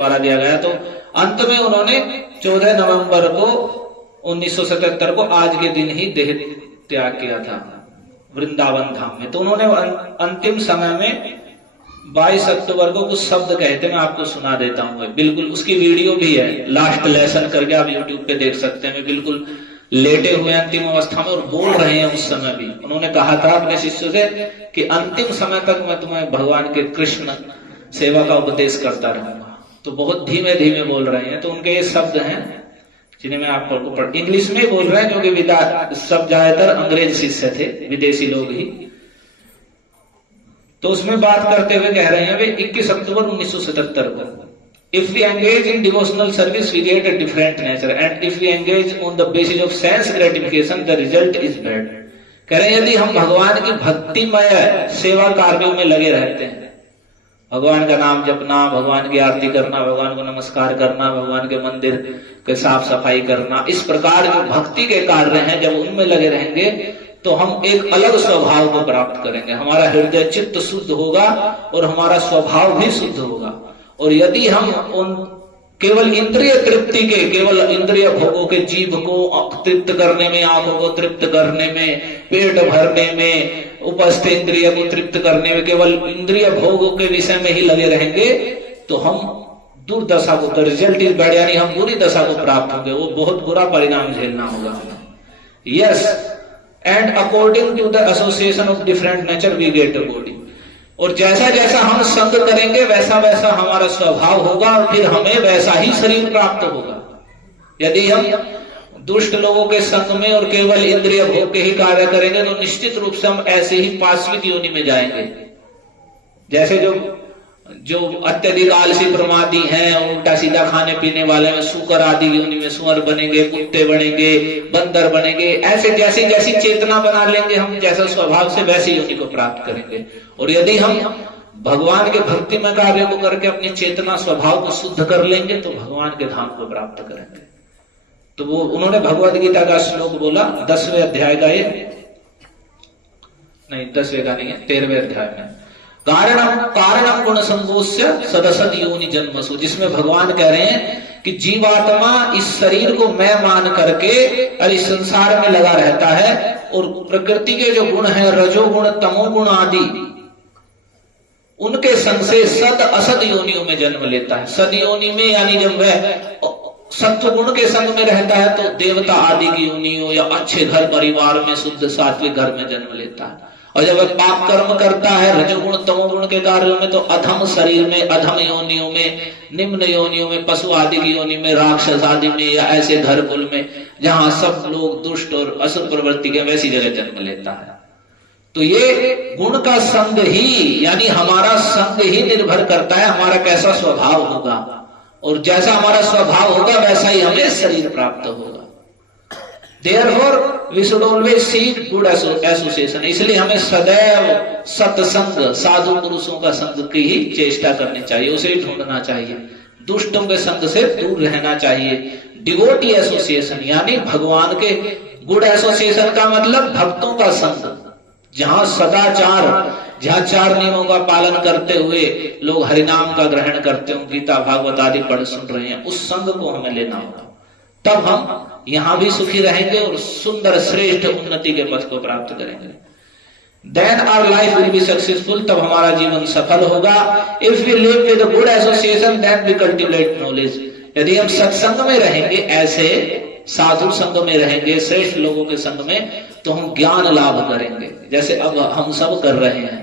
द्वारा दिया गया। तो अंत में उन्होंने 14 नवंबर को 1977 को आज के दिन ही देह त्याग किया था वृंदावन धाम में। तो उन्होंने अंतिम समय में 22 अक्टूबर को कुछ शब्द कहते, मैं आपको सुना देता हूँ। बिल्कुल उसकी वीडियो भी है, लास्ट लेसन करके आप यूट्यूब पे देख सकते हैं। बिल्कुल लेटे हुए अंतिम अवस्था में और बोल रहे हैं उस समय भी। उन्होंने कहा था अपने शिष्यों से कि अंतिम समय तक मैं तुम्हें भगवान के कृष्ण सेवा का उपदेश करता रहूंगा। तो बहुत धीमे धीमे बोल रहे हैं। तो उनके ये शब्द हैं जिन्हें मैं आपको इंग्लिश में बोल रहे हैं, क्योंकि सब ज्यादातर अंग्रेज शिष्य थे, विदेशी लोग ही। तो उसमें बात करते हुए कह रहे हैं वे 21 अक्टूबर 1977 को, if we engage in devotional service we get a different nature and if we engage on the basis of sense gratification the result is bad. कह रहे हैं यदि हम भगवान की भक्तिमय सेवा कार्यों में लगे रहते हैं, भगवान का नाम जपना, भगवान की आरती करना, भगवान को नमस्कार करना, भगवान के मंदिर के साफ सफाई करना, इस प्रकार जो भक्ति के कार्य हैं जब उनमें लगे रहेंगे तो हम एक अलग स्वभाव को प्राप्त करेंगे। हमारा हृदय चित्त शुद्ध होगा और हमारा स्वभाव भी शुद्ध होगा। और यदि हम उन केवल इंद्रिय तृप्ति के, केवल इंद्रिय भोगों के, जीभ को तृप्त करने में, आंखों को तृप्त करने में, पेट भरने में, उपस्थ इंद्रिय को तृप्त करने में, केवल इंद्रिय भोगों के विषय में ही लगे रहेंगे तो हम दुर्दशा को, द रिजल्ट इज बैड, यानी हम बुरी दशा को प्राप्त होंगे। वो बहुत बुरा परिणाम झेलना होगा। Yes, and according to the association of different nature we get a body. और जैसा जैसा हम संग करेंगे वैसा वैसा हमारा स्वभाव होगा और फिर हमें वैसा ही शरीर प्राप्त होगा। यदि हम दुष्ट लोगों के संग में और केवल इंद्रिय भोग के ही कार्य करेंगे तो निश्चित रूप से हम ऐसे ही पाश्विक योनि में जाएंगे। जैसे जो अत्यधिक आलसी प्रमादी हैं, उल्टा सीधा खाने पीने वाले में, सूकर आदि योनि में सुअर बनेंगे, कुत्ते बनेंगे, बंदर बनेंगे। ऐसे जैसी जैसी चेतना बना लेंगे हम, जैसा स्वभाव से वैसी योनि को प्राप्त करेंगे। और यदि हम भगवान के भक्ति में कार्य को करके अपनी चेतना स्वभाव को शुद्ध कर लेंगे तो भगवान के धाम को प्राप्त करेंगे। तो वो उन्होंने भगवद गीता का श्लोक बोला 10वें अध्याय का, ये नहीं 10वें का नहीं है, 13वें अध्याय में, कारणम गुण संगोस्य सदसद योनि जन्मसु, जिसमें भगवान कह रहे हैं कि जीवात्मा इस शरीर को मैं मान करके और इस संसार में लगा रहता है और प्रकृति के जो गुण है, रजोगुण तमोगुण आदि, उनके संग से सद असद योनियों में जन्म लेता है। सद योनि में यानी जब वह सत्व गुण के संग में रहता है तो देवता आदि की योनियों या अच्छे घर परिवार में, शुद्ध सात्विक घर में जन्म लेता है। और जब वह पाप कर्म करता है रजोगुण तमोगुण के कार्यों में तो अधम शरीर में, अधम योनियों में, निम्न योनियों में, पशु आदि की योनि में, राक्षस आदि में, या ऐसे घर कुल में जहां सब लोग दुष्ट और असुर प्रवृत्ति के, वैसी जगह जन्म लेता है। तो ये गुण का संग ही, यानी हमारा संग ही निर्भर करता है हमारा कैसा स्वभाव होगा। और जैसा हमारा स्वभाव होगा वैसा ही हमें शरीर प्राप्त होगा। Therefore, we should always seek good association। इसलिए हमें सदैव सत्संग, साधु पुरुषों का संग की ही चेष्टा करनी चाहिए, उसे ही ढूंढना चाहिए। दुष्टों के संग से दूर रहना चाहिए। डिवोटी एसोसिएशन यानी भगवान के, गुड एसोसिएशन का मतलब भक्तों का संग, जहां सदाचार, जहां 4 नियमों का पालन करते हुए लोग हरिनाम का ग्रहण करते हो, गीता भागवत आदि पढ़ सुन रहे हैं, उस संग को हमें लेना होगा। तब हम यहां भी सुखी रहेंगे और सुंदर श्रेष्ठ उन्नति के पथ को प्राप्त करेंगे। Then our life will be successful, तब हमारा जीवन सफल होगा। If we live with a good association, then we cultivate knowledge। यदि हम सत्संग में रहेंगे, ऐसे साधु संग में रहेंगे, श्रेष्ठ लोगों के संग में, तो हम ज्ञान लाभ करेंगे, जैसे अब हम सब कर रहे हैं।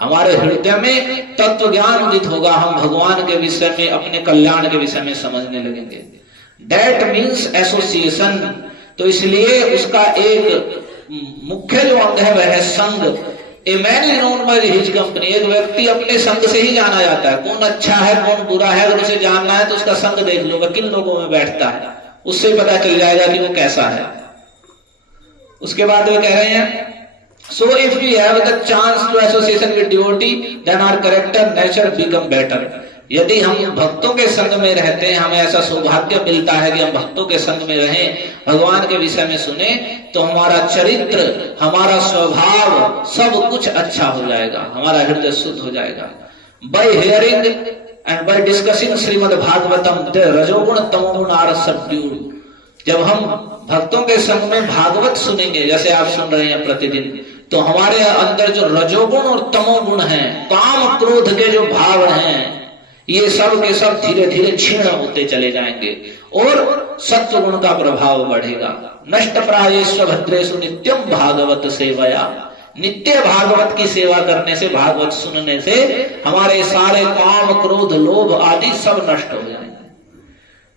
हमारे हृदय में तत्व ज्ञान उदित होगा, हम भगवान के विषय में, अपने कल्याण के विषय में समझने लगेंगे। That means association। तो इसलिए उसका एक मुख्य जो अंग है वह है संग। A man is known by his company। एक व्यक्ति अपने संग से ही जाना जाता है। कौन अच्छा है कौन बुरा है, अगर उसे जानना है तो उसका संग देख लो, किन लोगों में बैठता है, उससे ही पता चल जाएगा कि वो कैसा है। उसके बाद वे कह रहे हैं So if we have the chance to association with devotee, then our character nature become better। यदि हम भक्तों के संग में रहते हैं, हमें ऐसा सौभाग्य मिलता है कि हम भक्तों के संग में रहें, भगवान के विषय में सुने, तो हमारा चरित्र, हमारा स्वभाव, सब कुछ अच्छा हो जाएगा, हमारा हृदय शुद्ध हो जाएगा। Bye hearing and by discussing Srimad Bhagavatam, the रजोगुण तमोगुण are subdued. जब हम भक्तों के संग में भागवत सुनेंगे, जैसे आप सुन रहे हैं प्रतिदिन, तो हमारे अंदर जो रजोगुण और तमोगुण हैं, काम क्रोध के जो भाव हैं, ये सब के सब धीरे धीरे क्षीण होते चले जाएंगे और सत्व गुण का प्रभाव बढ़ेगा। नष्ट प्रायेषु भद्रेषु नित्यम भागवत सेवया, नित्य भागवत की सेवा करने से, भागवत सुनने से हमारे सारे काम क्रोध लोभ आदि सब नष्ट हो जाएंगे।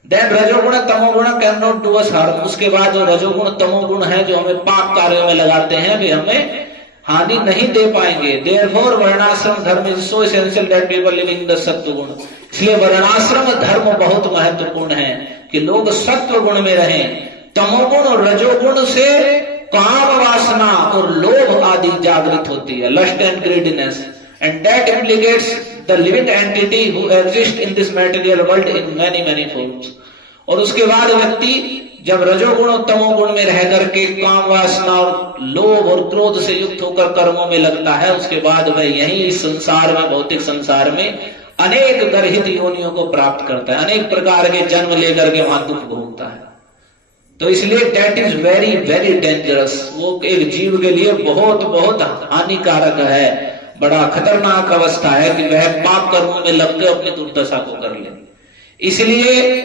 देन रजोगुण तमोगुण can not do us harm, उसके बाद जो रजोगुण तमोगुण है जो हमें पाप कार्यों में लगाते हैं, वे हमें हानि नहीं दे पाएंगे। देयरफॉर वर्णाश्रम धर्म is so essential that people living the sattva गुण, इसलिए वर्णाश्रम धर्म बहुत महत्वपूर्ण है कि लोग सत्व गुण में रहें। तमोगुण और रजोगुण से काम वासना और लोभ आदि जागृत होती है, lust and greediness, and that implicates the living entity who exist in this material world in many many forms. और उसके बाद व्यक्ति जब रजोगुण और तमोगुण में रह करके काम वासना और लोभ और क्रोध से युक्त होकर कर्मों में लगता है, उसके बाद वह यही इस संसार में, भौतिक संसार में अनेक गर्हित योनियों को प्राप्त करता है, अनेक प्रकार के जन्म लेकर के वहां दुख भोगता है। तो इसलिए that is very very dangerous, वो एक जीव के लिए बहुत बहुत हानिकारक है, बड़ा खतरनाक अवस्था है कि वह पाप कर्मों में लगकर अपनी दुर्दशा को कर ले। इसलिए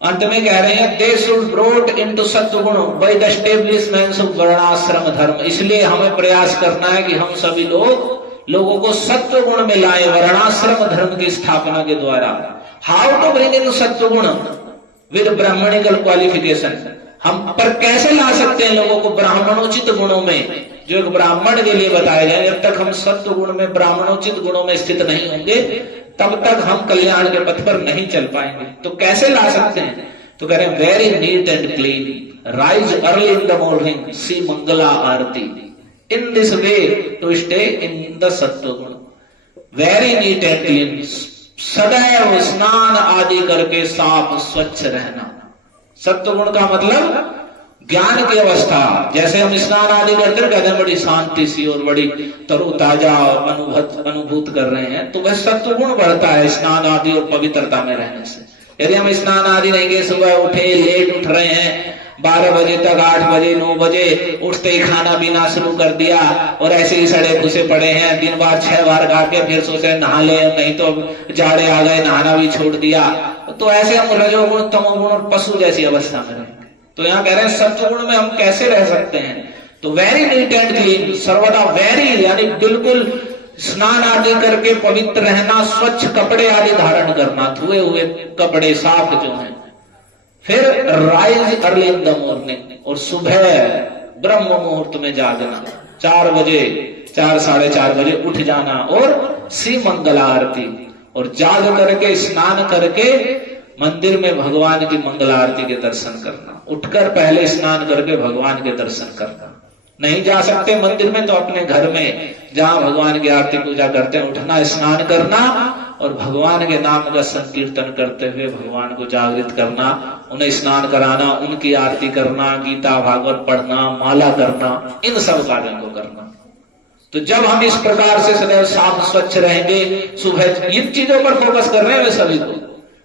अंत में कह रहे हैं दे शुड ब्रोट इनटू सत्वगुण बाय द एस्टेब्लिशमेंट ऑफ वर्णाश्रम धर्म। इसलिए हमें प्रयास करना है कि हम सभी लोगों को सत्व गुण में लाए वर्णाश्रम धर्म की स्थापना के द्वारा। हाउ टू ब्रिंग इन सत्व गुण विद ब्राह्मणिकल क्वालिफिकेशन, हम पर कैसे ला सकते हैं लोगों को ब्राह्मणोचित गुणों में, जो एक ब्राह्मण के लिए बताया जाए। जब तक हम सत्व गुण में, ब्राह्मणोचित गुणों में स्थित नहीं होंगे, तब तक हम कल्याण के पथ पर नहीं चल पाएंगे। तो कैसे ला सकते हैं? तो कह रहे हैं very neat and clean, rise early in the morning, see Mangala arati, in this way to stay in the sattva guna. Very neat and clean, सदैव स्नान आदि करके साफ स्वच्छ रहना। सत्व गुण का मतलब ज्ञान की अवस्था, जैसे हम स्नान आदि करते कहते हैं बड़ी शांति सी और बड़ी तरोताजा अनुभूत कर रहे हैं, तो वह सत्व गुण बढ़ता है स्नान आदि और पवित्रता में रहने से। यदि हम स्नान आदि रहेंगे, सुबह उठे, लेट उठ रहे हैं, 12 बजे तक, 8 बजे 9 बजे उठते ही खाना पीना शुरू कर दिया और ऐसे ही सड़े घुसे पड़े हैं, दिन बार 6 बार खा के फिर सोचे नहा ले, नहीं तो जाड़े आ गए, नहाना भी छोड़ दिया, तो ऐसे हम रजोगुण तमोगुण और पशु जैसी अवस्था में रहेंगे। तो यहाँ कह रहे हैं सत्वगुण में हम कैसे रह सकते हैं? तो वेरी नीट एंड क्लीन, सर्वदा वेरी यानी बिल्कुल स्नान आदि करके पवित्र रहना, स्वच्छ कपड़े आदि धारण करना, धुए हुए कपड़े साफ जो हैं। फिर rise early in the morning, और सुबह ब्रह्म मुहूर्त में जागना, 4 बजे 4 साढ़े 4 बजे उठ जाना और सी मंगला आरती, और जाग करके स्नान करके मंदिर में भगवान की मंगल आरती के दर्शन करना। उठकर पहले स्नान करके भगवान के दर्शन करना। नहीं जा सकते मंदिर में तो अपने घर में जहां भगवान की आरती पूजा करते हैं, उठना, स्नान करना और भगवान के नाम का संकीर्तन करते हुए भगवान को जागृत करना, उन्हें स्नान कराना, उनकी आरती करना, गीता भागवत पढ़ना, माला करना, इन सब कार्यों को करना। तो जब हम इस प्रकार से सदैव साफ स्वच्छ रहेंगे, सुबह इन चीजों पर फोकस कर रहे हैं वे सभी को,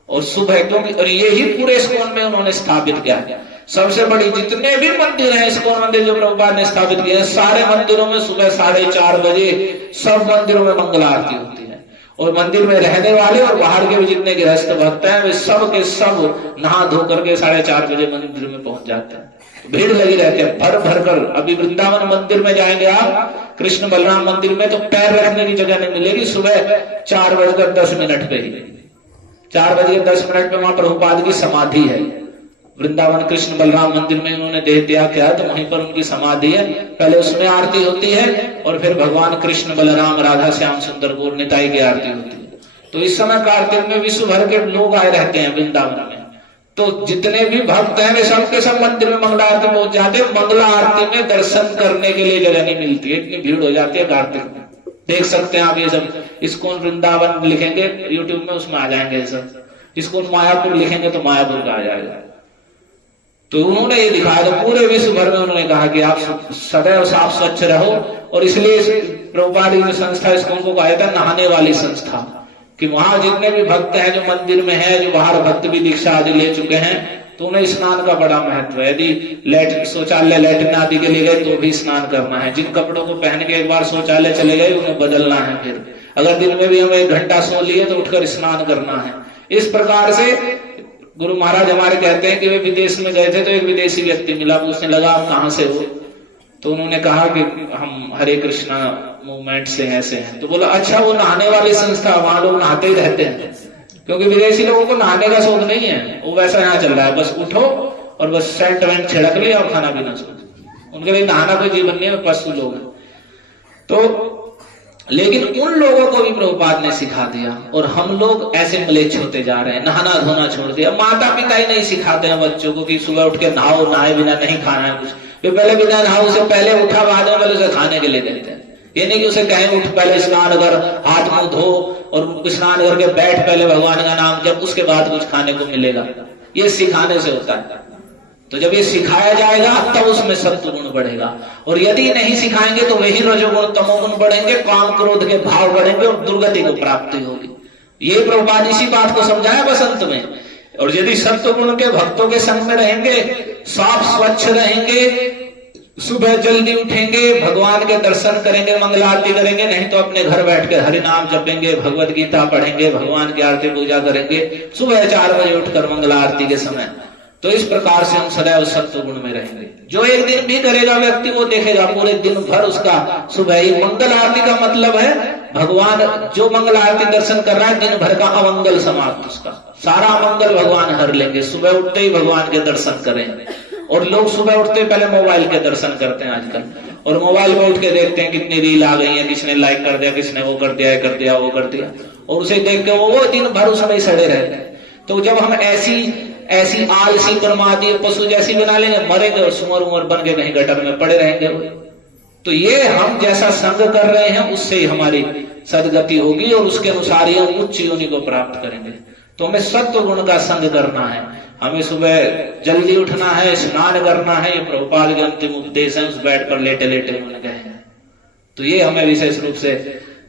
और सुबह, क्योंकि और यही पूरे इस्कॉन में उन्होंने स्थापित किया है। सबसे बड़ी जितने भी मंदिर हैं, इस्कॉन मंदिर जो प्रभुपाद ने स्थापित किए हैं, सारे मंदिरों में सुबह 4:30 बजे सब मंदिरों में मंगल आरती होती है। और मंदिर में रहने वाले और बाहर के भी जितने गृहस्थ भक्त हैं, वे सब के सब नहा धो करके 4:30 बजे मंदिर में पहुंच जाते हैं। भीड़ लगी रहती है भर भर कर। अभी वृंदावन मंदिर में जाएंगे आप, कृष्ण बलराम मंदिर में, तो पैर रखने की जगह नहीं मिलेगी। सुबह 4:10 पे ही, 4:10 पे वहां प्रभुपाद की समाधि है। वृंदावन कृष्ण बलराम मंदिर में उन्होंने देह त्याग किया, तो वहीं पर उनकी समाधि है। पहले उसमें आरती होती है और फिर भगवान कृष्ण बलराम, राधा श्याम सुंदर गौर निताई की आरती होती है। तो इस समय कार्तिक में विश्व भर के लोग आए रहते हैं वृंदावन में। तो जितने भी भक्त हैं वे सबके सब मंदिर में मंगला आरती पहुंच जाते हैं। मंगला आरती में दर्शन करने के लिए जगह नहीं मिलती है, इतनी भीड़ हो जाती है कार्तिक में। देख सकते हैं आप, ये सब इस्कॉन वृंदावन लिखेंगे यूट्यूब में, उसमें आ जाएंगे ये सब। इस्कॉन मायापुर लिखेंगे तो मायापुर का आ जाएगा। तो उन्होंने ये दिखाया, तो पूरे विश्व भर में उन्होंने कहा कि आप सदैव साफ स्वच्छ रहो। और इसलिए प्रभुपाद की संस्था इस्कॉन को कहा था नहाने वाली संस्था, कि वहां जितने भी भक्त हैं जो मंदिर में है, जो बाहर भक्त भी दीक्षा आदि ले चुके हैं, तो उन्हें स्नान का बड़ा महत्व है। यदि शौचालय लैट्रिन आदि के लिए गए तो भी स्नान करना है। जिन कपड़ों को पहन के एक बार शौचालय चले गए उन्हें बदलना है। फिर अगर दिन में भी हम 1 घंटा सो लिए तो उठकर स्नान करना है। इस प्रकार से गुरु महाराज हमारे कहते हैं कि वे विदेश में गए थे तो एक विदेशी व्यक्ति मिला, पूछने लगा आप कहाँ से हो? तो उन्होंने कहा कि हम हरे कृष्णा मूवमेंट से ऐसे हैं। तो बोला अच्छा, वो नहाने वाली संस्था, वहां लोग नहाते ही रहते हैं, क्योंकि विदेशी लोगों को नहाने का शौक नहीं है। वो वैसा यहाँ चल रहा है, बस उठो और बस सेंट वेंट छिड़क लिया और खाना पीना सोचो। उनके लिए नहाना कोई जीवन नहीं है, पशु लोग हैं। तो लेकिन उन लोगों को भी प्रभुपाद ने सिखा दिया और हम लोग ऐसे म्लेच्छ होते जा रहे हैं, नहाना धोना छोड़ दिया। माता पिता ही नहीं सिखाते हैं बच्चों को कि सुबह उठ के नहाओ, नहाए बिना नहीं खाना है कुछ। वे पहले बिना नहाओ से पहले उठा, बाद में पहले उसे खाने के लिए देते हैं। ये नहीं कि उसे कहें उठ पहले स्नान कर, हाथ मुंह धो और स्नान करके बैठ, पहले भगवान का नाम जब, उसके बाद कुछ खाने को मिलेगा। ये सिखाने से होता है। तो जब ये सिखाया जाएगा तब उसमें सत्व गुण बढ़ेगा, और यदि नहीं सिखाएंगे तो वही रजोगुण तमोगुण बढ़ेंगे, काम क्रोध के भाव बढ़ेंगे और दुर्गति को प्राप्ति होगी। ये प्रभुपाद इसी बात को समझाया बसंत में। और यदि सत्व गुण के भक्तों के संग में रहेंगे, साफ स्वच्छ रहेंगे, सुबह जल्दी उठेंगे, भगवान के दर्शन करेंगे, मंगल आरती करेंगे, नहीं तो अपने घर बैठ के हरि नाम जपेंगे, भगवत गीता पढ़ेंगे, भगवान की आरती पूजा करेंगे, सुबह 4 बजे उठकर मंगल आरती के समय। तो इस प्रकार से हम सदैव सत्व गुण में रहेंगे। जो एक दिन भी करेगा व्यक्ति, वो देखेगा पूरे दिन भर उसका सुबह ही मंगल आरती का मतलब है भगवान जो मंगल आरती दर्शन कर रहा है, दिन भर का अमंगल समाप्त, उसका सारा अमंगल भगवान हर लेंगे। सुबह उठते ही भगवान के दर्शन करें। और लोग सुबह उठते पहले मोबाइल के दर्शन करते हैं आजकल, और मोबाइल में उठ के देखते हैं कितनी रील आ गई है, किसने लाइक कर दिया, किसने वो कर दिया, कर दिया वो कर दिया, और उसे देख के वो दिन भर उसमें सड़े रहते हैं। तो जब हम ऐसी आलसी परमादी पशु जैसी बना लेंगे, मरेंगे, सुमर उमर बन के कहीं गटर में पड़े रहेंगे। तो ये हम जैसा संग कर रहे हैं उससे ही हमारी सदगति होगी, और उसके अनुसार ही हम उच्च योनि को प्राप्त करेंगे। तो हमें सत्व गुण का संग करना है, हमें सुबह जल्दी उठना है, स्नान करना है। ये प्रभुपाद के अंतिम उपदेश है, उस बेड पर लेटे लेटे उन्होंने कहे। तो ये हमें विशेष रूप से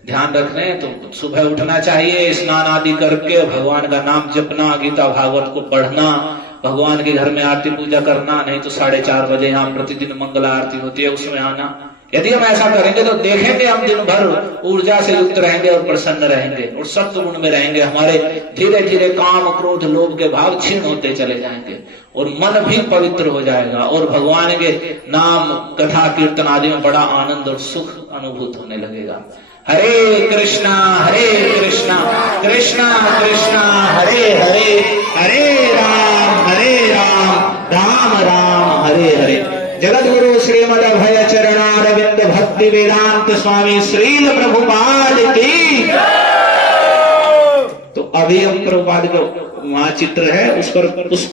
ध्यान रखने। तो सुबह उठना चाहिए, स्नान आदि करके भगवान का नाम जपना, गीता भागवत को पढ़ना, भगवान के घर में आरती पूजा करना, नहीं तो 4:30 बजे यहाँ प्रतिदिन मंगल आरती होती है, उसमें आना। यदि हम ऐसा करेंगे तो देखेंगे हम दिन भर ऊर्जा से युक्त रहेंगे और प्रसन्न रहेंगे और सत्व गुण में रहेंगे। हमारे धीरे धीरे काम क्रोध लोभ के भाव क्षीण होते चले जाएंगे और मन भी पवित्र हो जाएगा, और भगवान के नाम कथा कीर्तन आदि में बड़ा आनंद और सुख अनुभूत होने लगेगा। हरे कृष्णा कृष्णा कृष्णा हरे हरे, हरे राम राम राम हरे हरे। जगत गुरु श्रीमद अभय चरणारविंद भक्ति वेदांत स्वामी श्रील प्रभुपाद की। तो अभी हम प्रभुपाद का वहां चित्र है, उस पर